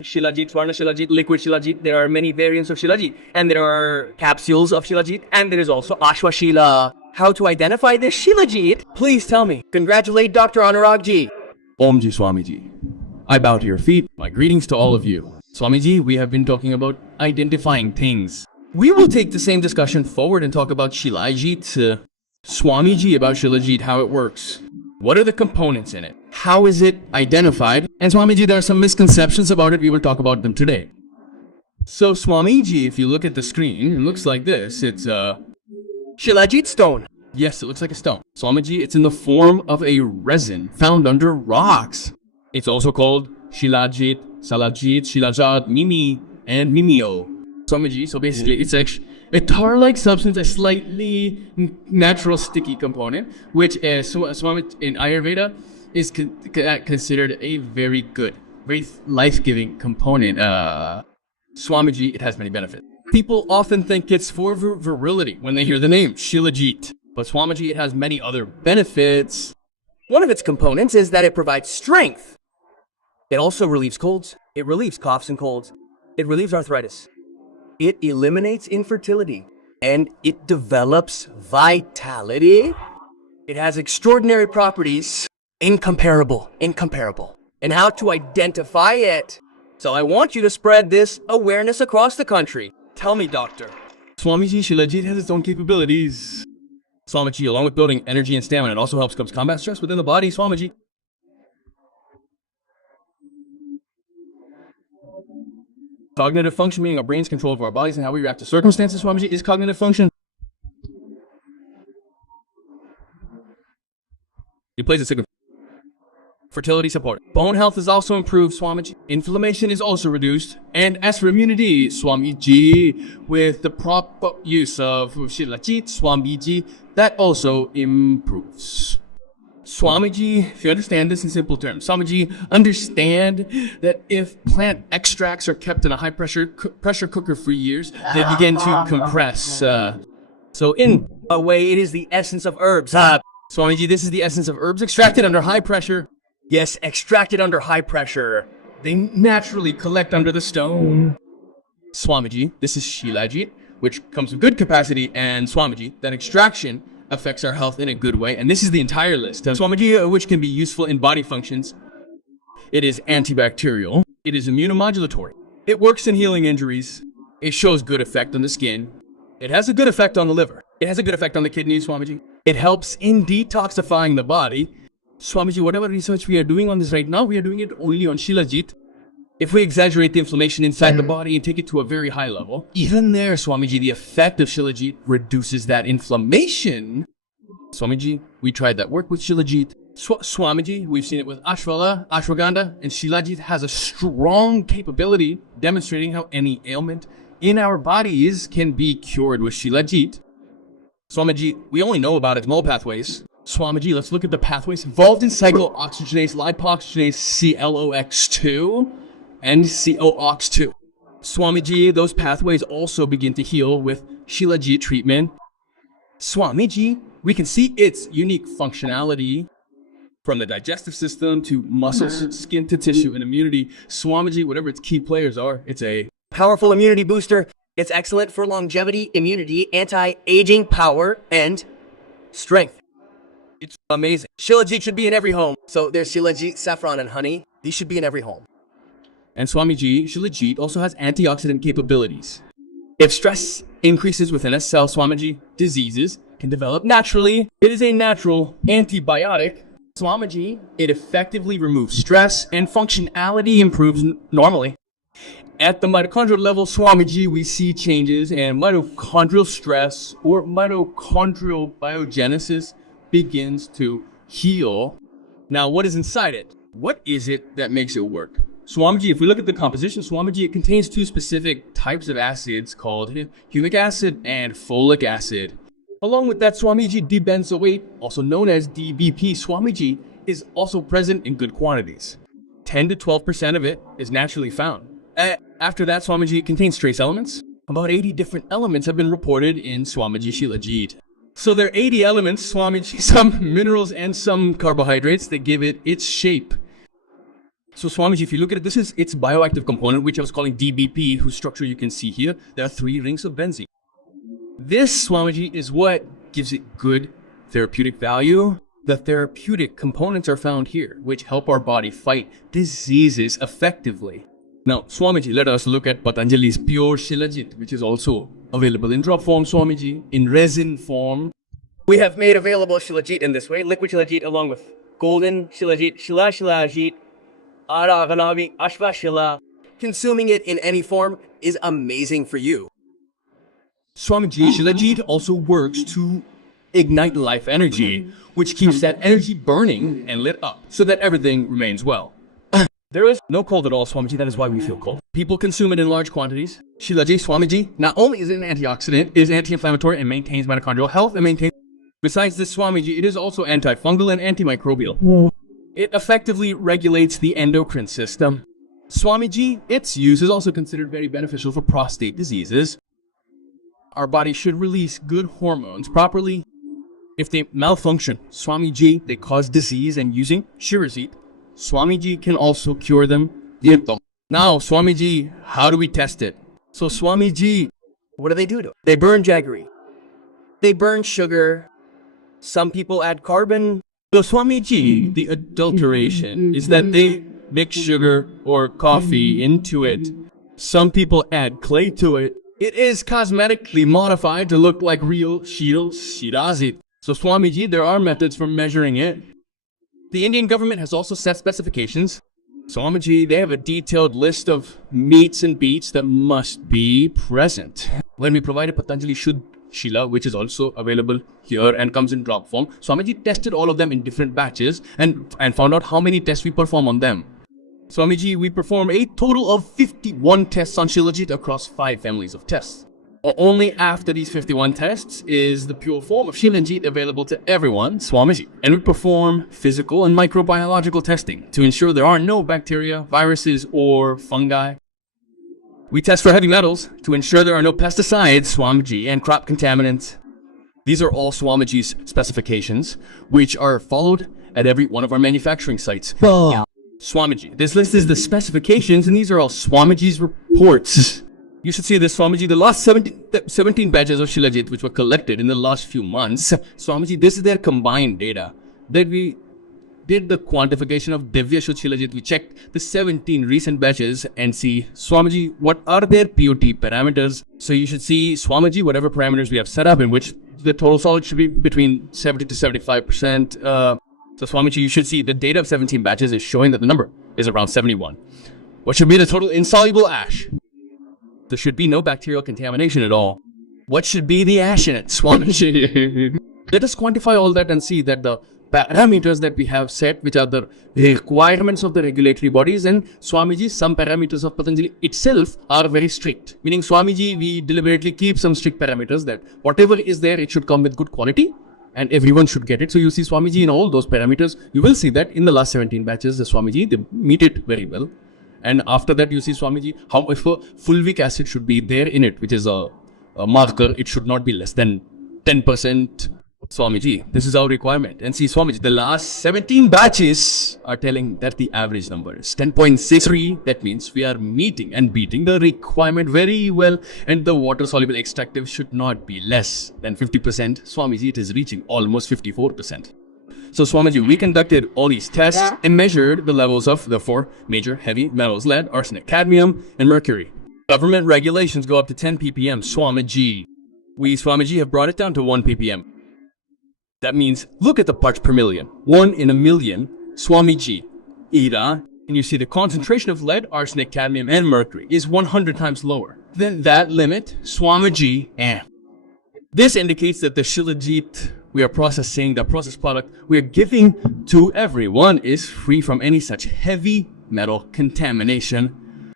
Shilajit, Swarna Shilajit, liquid Shilajit. There are many variants of Shilajit. And there are capsules of Shilajit. And there is also Ashwashila. How to identify this Shilajit? Please tell me. Congratulate Dr. Anurag ji. Om Ji Swamiji. I bow to your feet. My greetings to all of you. Swamiji, we have been talking about identifying things. We will take the same discussion forward and talk about Shilajit. Swamiji, about Shilajit, how it works. What are the components in it? How is it identified? And Swamiji, there are some misconceptions about it. We will talk about them today. So Swamiji, if you look at the screen, it looks like this. It's Shilajit stone. yes, it looks like a stone. Swamiji, it's in the form of a resin found under rocks. It's also called Shilajit, Salajit, Shilajat, Mimi, and Mimio. Swamiji, so basically it's actually a tar-like substance, a slightly natural sticky component, which Swamiji in Ayurveda is considered a very good, very life-giving component. Swamiji, it has many benefits. People often think it's for virility when they hear the name Shilajit, but Swamiji, it has many other benefits. One of its components is that it provides strength. It also relieves colds. It relieves coughs and colds. It relieves arthritis. It eliminates infertility. And it develops vitality. It has extraordinary properties. Incomparable. And how to identify it. So I want you to spread this awareness across the country. Tell me, doctor. Swamiji, Shilajit has its own capabilities. Swamiji, along with building energy and stamina, it also helps combat stress within the body. Swamiji. Cognitive function, meaning our brain's control of our bodies and how we react to circumstances. Swamiji, is cognitive function. It plays a significant fertility support. Bone health is also improved, Swamiji. Inflammation is also reduced. And as for immunity, Swamiji, with the proper use of Shilajit, Swamiji, that also improves. Swamiji, if you understand this in simple terms, Swamiji, understand that if plant extracts are kept in a high pressure cooker for years, they begin to compress. So in a way, it is the essence of herbs. Swamiji, this is the essence of herbs extracted under high pressure. Yes, extracted under high pressure. They naturally collect under the stone. Swamiji, this is Shilajit, which comes with good capacity, and Swamiji, that extraction affects our health in a good way. And this is the entire list of Swamiji, which can be useful in body functions. It is antibacterial. It is immunomodulatory. It works in healing injuries. It shows good effect on the skin. It has a good effect on the liver. It has a good effect on the kidneys, Swamiji. It helps in detoxifying the body. Swamiji, whatever research we are doing on this right now, we are doing it only on Shilajit. If we exaggerate the inflammation inside the body and take it to a very high level, even there, Swamiji, the effect of Shilajit reduces that inflammation. Swamiji, we tried that work with Shilajit. Swamiji, we've seen it with Ashwagandha, and Shilajit has a strong capability demonstrating how any ailment in our bodies can be cured with Shilajit. Swamiji, we only know about its mole pathways. Swamiji, let's look at the pathways involved in cyclooxygenase, lipoxygenase, CLOX2, and COX2. Swamiji, those pathways also begin to heal with Shilajit treatment. Swamiji, we can see its unique functionality from the digestive system to muscles, skin to tissue, and immunity. Swamiji, whatever its key players are, it's a powerful immunity booster. It's excellent for longevity, immunity, anti-aging, power, and strength. It's amazing. Shilajit should be in every home. So there's Shilajit, saffron, and honey. These should be in every home. And Swamiji, Shilajit also has antioxidant capabilities. If stress increases within a cell, Swamiji, diseases can develop naturally. It is a natural antibiotic. Swamiji, it effectively removes stress and functionality improves normally. At the mitochondrial level, Swamiji, we see changes and mitochondrial stress or mitochondrial biogenesis begins to heal. Now, what is inside it? What is it that makes it work? Swamiji, if we look at the composition, Swamiji, it contains two specific types of acids called humic acid and folic acid. Along with that, Swamiji dibenzoate, also known as DBP, Swamiji is also present in good quantities. 10 to 12% of it is naturally found. After that, Swamiji contains trace elements. About 80 different elements have been reported in Swamiji Shilajit. So there are 80 elements, Swamiji, some minerals and some carbohydrates that give it its shape. So Swamiji, if you look at it, this is its bioactive component, which I was calling DBP, whose structure you can see here. There are 3 rings of benzene. This, Swamiji, is what gives it good therapeutic value. The therapeutic components are found here, which help our body fight diseases effectively. Now, Swamiji, let us look at Patanjali's pure Shilajit, which is also available in drop form, Swamiji, in resin form. We have made available Shilajit in this way, liquid Shilajit along with golden Shilajit, Shilajit, Araganavi, Ashva Shila. Consuming it in any form is amazing for you. Swamiji, Shilajit also works to ignite life energy, which keeps that energy burning and lit up so that everything remains well. There is no cold at all, Swamiji. That is why we feel cold. People consume it in large quantities. Shilajit, Swamiji, not only is it an antioxidant, it is anti-inflammatory and maintains mitochondrial health and maintains... Besides this, Swamiji, it is also antifungal and antimicrobial. It effectively regulates the endocrine system. Swamiji, its use is also considered very beneficial for prostate diseases. Our body should release good hormones properly. If they malfunction, Swamiji, they cause disease, and using Shilajit, Swamiji can also cure them. Now, Swamiji, how do we test it? So, Swamiji, what do they do to it? They burn jaggery. They burn sugar. Some people add carbon. So, Swamiji, the adulteration is that they mix sugar or coffee into it. Some people add clay to it. It is cosmetically modified to look like real Shilajit. So, Swamiji, there are methods for measuring it. The Indian government has also set specifications. Swamiji, they have a detailed list of meats and beets that must be present. When we provided Patanjali Shuddh Shila, which is also available here and comes in drop form, Swamiji tested all of them in different batches and found out how many tests we perform on them. Swamiji, we perform a total of 51 tests on Shilajit across 5 families of tests. Only after these 51 tests is the pure form of Shilajit available to everyone, Swamiji. And we perform physical and microbiological testing to ensure there are no bacteria, viruses, or fungi. We test for heavy metals to ensure there are no pesticides, Swamiji, and crop contaminants. These are all Swamiji's specifications, which are followed at every one of our manufacturing sites. Swamiji, this list is the specifications, and these are all Swamiji's reports. You should see this, Swamiji, the last 17 batches of Shilajit which were collected in the last few months. Swamiji, this is their combined data. That we did the quantification of Divya Shuddh Shilajit. We checked the 17 recent batches and see, Swamiji, what are their POT parameters. So you should see, Swamiji, whatever parameters we have set up in which the total solid should be between 70 to 75%. So Swamiji, you should see the data of 17 batches is showing that the number is around 71. What should be the total insoluble ash? There should be no bacterial contamination at all. What should be the ash in it, Swamiji? Let us quantify all that and see that the parameters that we have set, which are the requirements of the regulatory bodies, and Swamiji, some parameters of Patanjali itself are very strict. Meaning, Swamiji, we deliberately keep some strict parameters that whatever is there, it should come with good quality and everyone should get it. So you see, Swamiji, in all those parameters, you will see that in the last 17 batches, the Swamiji, they meet it very well. And after that, you see, Swamiji, how if a fulvic acid should be there in it, which is a marker, it should not be less than 10%. Swamiji, this is our requirement. And see, Swamiji, the last 17 batches are telling that the average number is 10.63. That means we are meeting and beating the requirement very well. And the water-soluble extractive should not be less than 50%. Swamiji, it is reaching almost 54%. So Swamiji, we conducted all these tests and measured the levels of the 4 major heavy metals: lead, arsenic, cadmium, and mercury. Government regulations go up to 10 ppm, Swamiji. We, Swamiji, have brought it down to 1 ppm. That means, look at the parts per million. 1 in a million, Swamiji. Ira, and you see the concentration of lead, arsenic, cadmium, and mercury is 100 times lower than that limit, Swamiji. This indicates that the Shilajit we are processing, the processed product we are giving to everyone, is free from any such heavy metal contamination.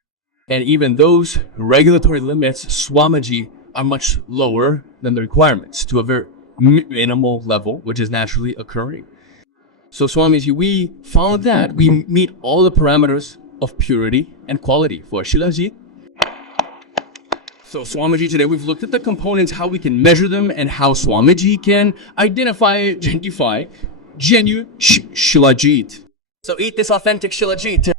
And even those regulatory limits, Swamiji, are much lower than the requirements to a very minimal level, which is naturally occurring. So Swamiji, we found that we meet all the parameters of purity and quality for Shilajit. So Swamiji, today we've looked at the components, how we can measure them, and how Swamiji can identify genuine Shilajit. So eat this authentic Shilajit.